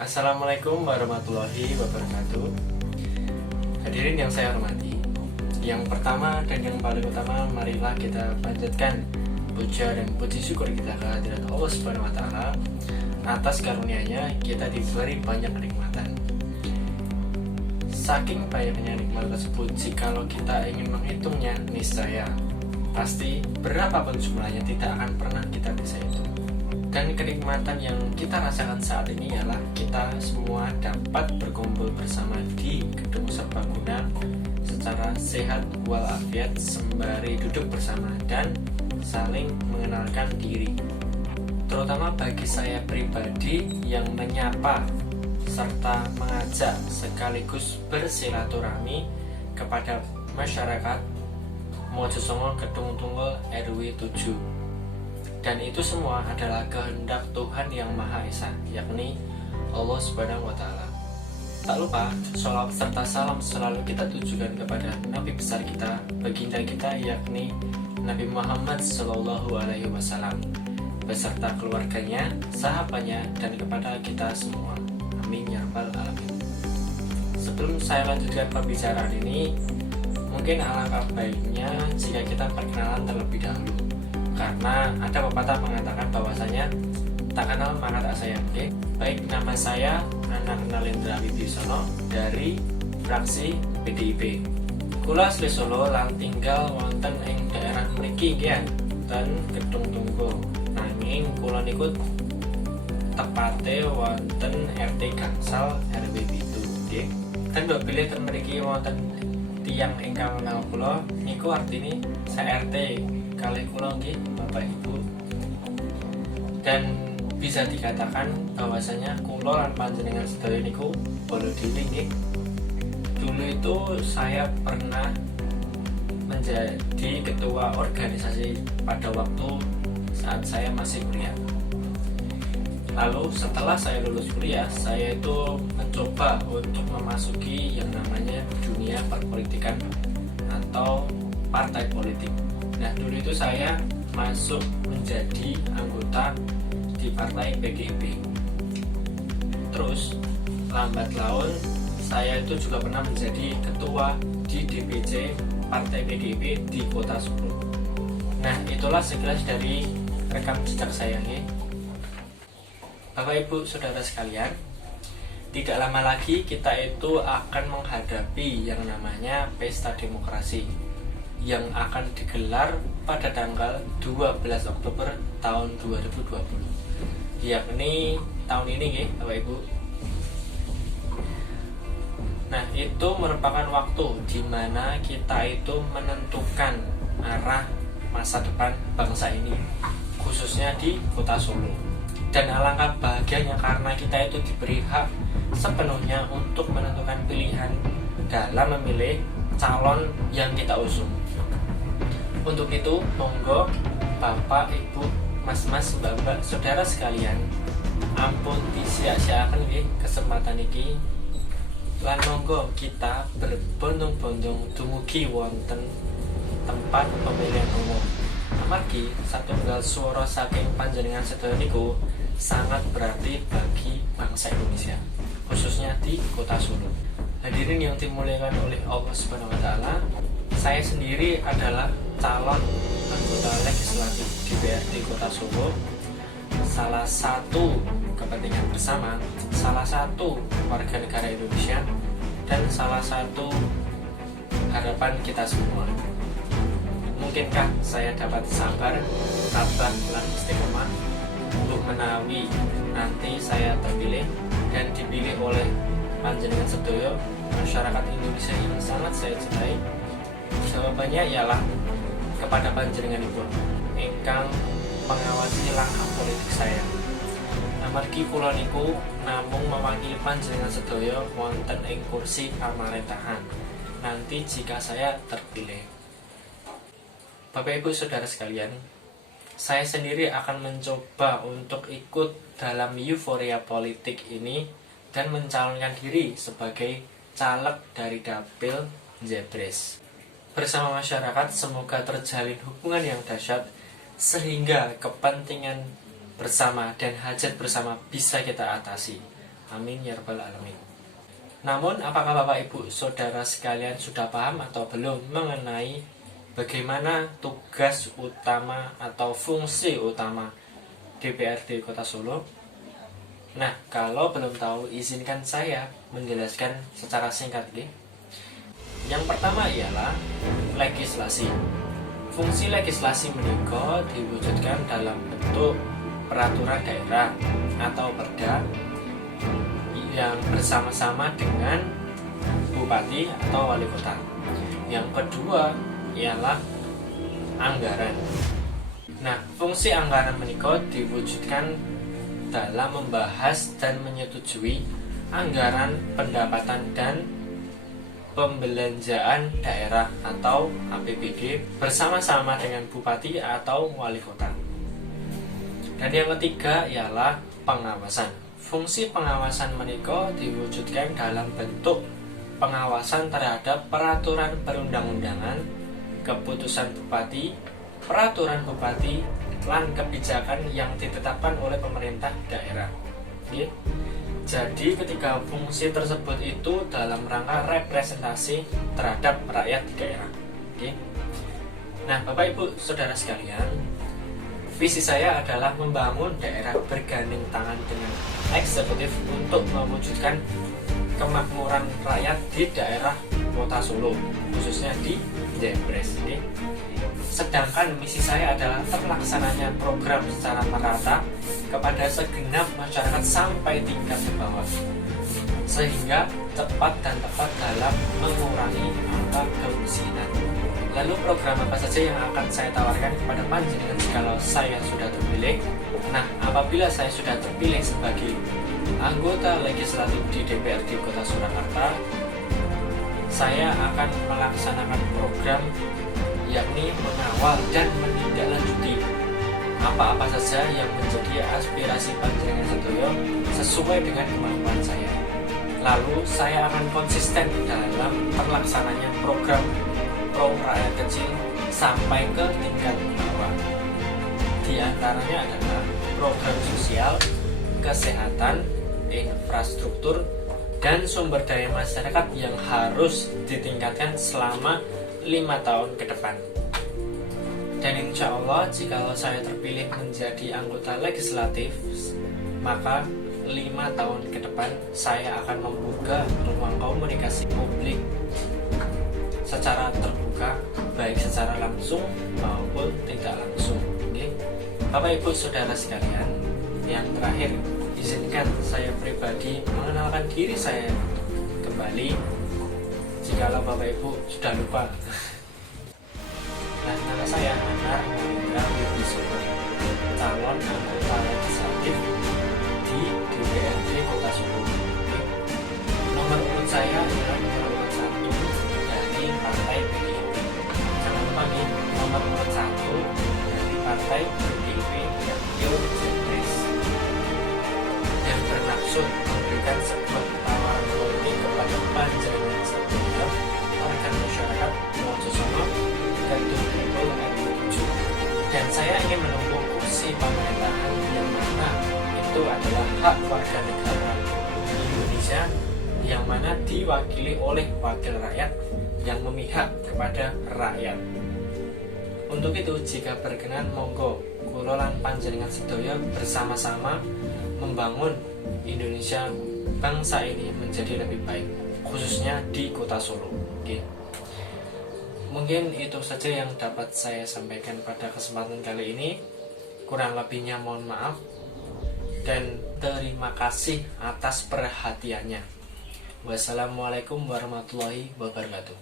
Assalamualaikum warahmatullahi wabarakatuh. Hadirin yang saya hormati, yang pertama dan yang paling utama, marilah kita panjatkan puja dan puji syukur kita kehadirat Allah Subhanahu wa Ta'ala atas karunia-Nya kita diberi banyak kenikmatan. Saking banyaknya nikmat tersebut, jikalau kita ingin menghitungnya, niscaya pasti berapapun jumlahnya tidak akan pernah kita bisa hitung. Dan kenikmatan yang kita rasakan saat ini ialah kita semua dapat berkumpul bersama di gedung serbaguna secara sehat walafiat sembari duduk bersama dan saling mengenalkan diri. Terutama bagi saya pribadi yang menyapa serta mengajak sekaligus bersilaturahmi kepada masyarakat Mojosongo Kedung Tunggul RW 7. Dan itu semua adalah kehendak Tuhan Yang Maha Esa, yakni Allah Subhanahu wa Ta'ala. Tak lupa, sholawat serta salam selalu kita tujukan kepada Nabi besar kita, baginda kita, yakni Nabi Muhammad Sallallahu Alaihi Wasallam, beserta keluarganya, sahabatnya, dan kepada kita semua. Amin ya rabbal alamin. Sebelum saya lanjutkan pembicaraan ini, mungkin alangkah baiknya jika kita perkenalan terlebih dahulu. Karena ada pepatah mengatakan bahwasanya tak kenal maka tak sayang. Baik, nama saya Anak Nalendra Wibisono dari fraksi PDIP. Kula asli Solo lan tinggal wonten ing daerah mriki nggih ten Kedung Tunggul. Nanging kula niku tepate wonten RT Gangsal RW 7 nggih. Dan bila ten mriki wonten tiyang ingkang mengenal kula niku artine saya RT kalih kula nggih Bapak Ibu. Dan bisa dikatakan bahwasanya kula lan panjenengan sedaya niku bolo diri nggih. Dulu itu saya pernah menjadi ketua organisasi pada waktu saat saya masih kuliah. Lalu setelah saya lulus kuliah, saya itu mencoba untuk memasuki yang namanya dunia perpolitikan atau partai politik. Nah, dulu itu saya masuk menjadi anggota di partai PDIP. Terus lambat laun saya itu juga pernah menjadi ketua di DPC partai PDIP di Kota Solo. Nah, itulah sekilas dari rekam jejak saya nih. Bapak Ibu Saudara sekalian, tidak lama lagi kita itu akan menghadapi yang namanya Pesta Demokrasi yang akan digelar pada tanggal 12 Oktober tahun 2020, yakni tahun ini nggih Bapak Ibu. Nah, itu merupakan waktu di mana kita itu menentukan arah masa depan bangsa ini, khususnya di Kota Solo. Dan alangkah bahagianya karena kita itu diberi hak sepenuhnya untuk menentukan pilihan dalam memilih calon yang kita usung. Untuk itu, monggo Bapak, Ibu, Mas-mas, Mbak-mbak, saudara sekalian, ampun disia-siakan nggih kesempatan iki. Lan monggo kita berbondong-bondong dumugi wonten tempat pemilihan umum. Amargi satunggal swara saking panjenengan sedaya niku sangat berarti bagi bangsa Indonesia, khususnya di Kota Solo. Hadirin yang dimuliakan oleh Allah Subhanahu wa Ta'ala, saya sendiri adalah calon anggota legislatif DPRD Kota Solo, salah satu kepentingan bersama, salah satu warga negara Indonesia, dan salah satu harapan kita semua. Mungkinkah saya dapat sabar, tabah, dan istiqomah untuk menawi nanti saya terpilih dan dipilih oleh panjenengan sedaya masyarakat Indonesia yang sangat saya cintai? Jawabannya ialah kepada panjenengan ibu ingkang mengawasi langkah politik saya. Amargi kula niku namung mewakili panjenengan sedaya wonten ing kursi pamerintahan nanti jika saya terpilih. Bapak Ibu Saudara sekalian, saya sendiri akan mencoba untuk ikut dalam euforia politik ini dan mencalonkan diri sebagai caleg dari Dapil Jebres. Bersama masyarakat semoga terjalin hubungan yang dahsyat sehingga kepentingan bersama dan hajat bersama bisa kita atasi. Amin ya rabbal alamin. Namun apakah Bapak Ibu Saudara sekalian sudah paham atau belum mengenai bagaimana tugas utama atau fungsi utama DPRD Kota Solo? Nah, kalau belum tahu, izinkan saya menjelaskan secara singkat. Yang pertama ialah legislasi. Fungsi legislasi menika diwujudkan dalam bentuk peraturan daerah atau perda yang bersama-sama dengan bupati atau wali kota. Yang kedua ialah anggaran. Nah, fungsi anggaran menika diwujudkan dalam membahas dan menyetujui anggaran pendapatan dan pembelanjaan daerah atau APBD bersama-sama dengan bupati atau wali kota. Dan yang ketiga ialah pengawasan. Fungsi pengawasan menika diwujudkan dalam bentuk pengawasan terhadap peraturan perundang-undangan, keputusan bupati, peraturan bupati, dan kebijakan yang ditetapkan oleh pemerintah daerah. Jadi ketiga fungsi tersebut itu dalam rangka representasi terhadap rakyat di daerah. Nah, Bapak Ibu Saudara sekalian, visi saya adalah membangun daerah bergandeng tangan dengan eksekutif untuk mewujudkan kemakmuran rakyat di daerah Kota Solo, khususnya di Jebres. Sedangkan misi saya adalah terlaksananya program secara merata kepada segenap masyarakat sampai tingkat ke bawah, sehingga cepat dan tepat dalam mengurangi angka kemiskinan. Lalu program apa saja yang akan saya tawarkan kepada panjenengan jikalau saya sudah terpilih? Nah, apabila saya sudah terpilih sebagai anggota legislatif di DPRD Kota Surakarta, saya akan melaksanakan program yakni mengawal dan menindaklanjuti apa-apa saja yang menjadi aspirasi panjenengan sedaya sesuai dengan kemampuan saya. Lalu saya akan konsisten dalam terlaksananya program pro rakyat kecil sampai ke tingkat bawah. Di antaranya adalah program sosial, kesehatan, infrastruktur, dan sumber daya masyarakat yang harus ditingkatkan selama 5 tahun ke depan. Dan insya Allah jika saya terpilih menjadi anggota legislatif, maka 5 tahun ke depan saya akan membuka ruang komunikasi publik secara terbuka, baik secara langsung maupun tidak langsung. Bapak Ibu Saudara sekalian, yang terakhir izinkan saya pribadi mengenalkan diri saya kembali jikalau Bapak Ibu sudah lupa. Nah, nama saya Anar Mahendra Wibisono, calon anggota legislatif di DPRD Kota Solo. Nomor urut saya adalah nomor urut 1 dari Partai PDIP. Jangan lupa nih, nomor urut 1 dari Partai PDIP yang Pilpres, yang bermaksud memberikan sebuah tawaran politik kepada panjenengan sekalian, warga masyarakat Wonosobo, Kedung Depok, RW7. Dan saya ingin menempuh kursi pemerintahan yang mana itu adalah hak warga negara Indonesia, yang mana diwakili oleh wakil rakyat yang memihak kepada rakyat. Untuk itu, jika berkenan, monggo kula lan panjenengan sedaya bersama-sama membangun Indonesia bangsa ini menjadi lebih baik, khususnya di Kota Solo. Mungkin itu saja yang dapat saya sampaikan pada kesempatan kali ini. Kurang lebihnya mohon maaf dan terima kasih atas perhatiannya. Wassalamualaikum warahmatullahi wabarakatuh.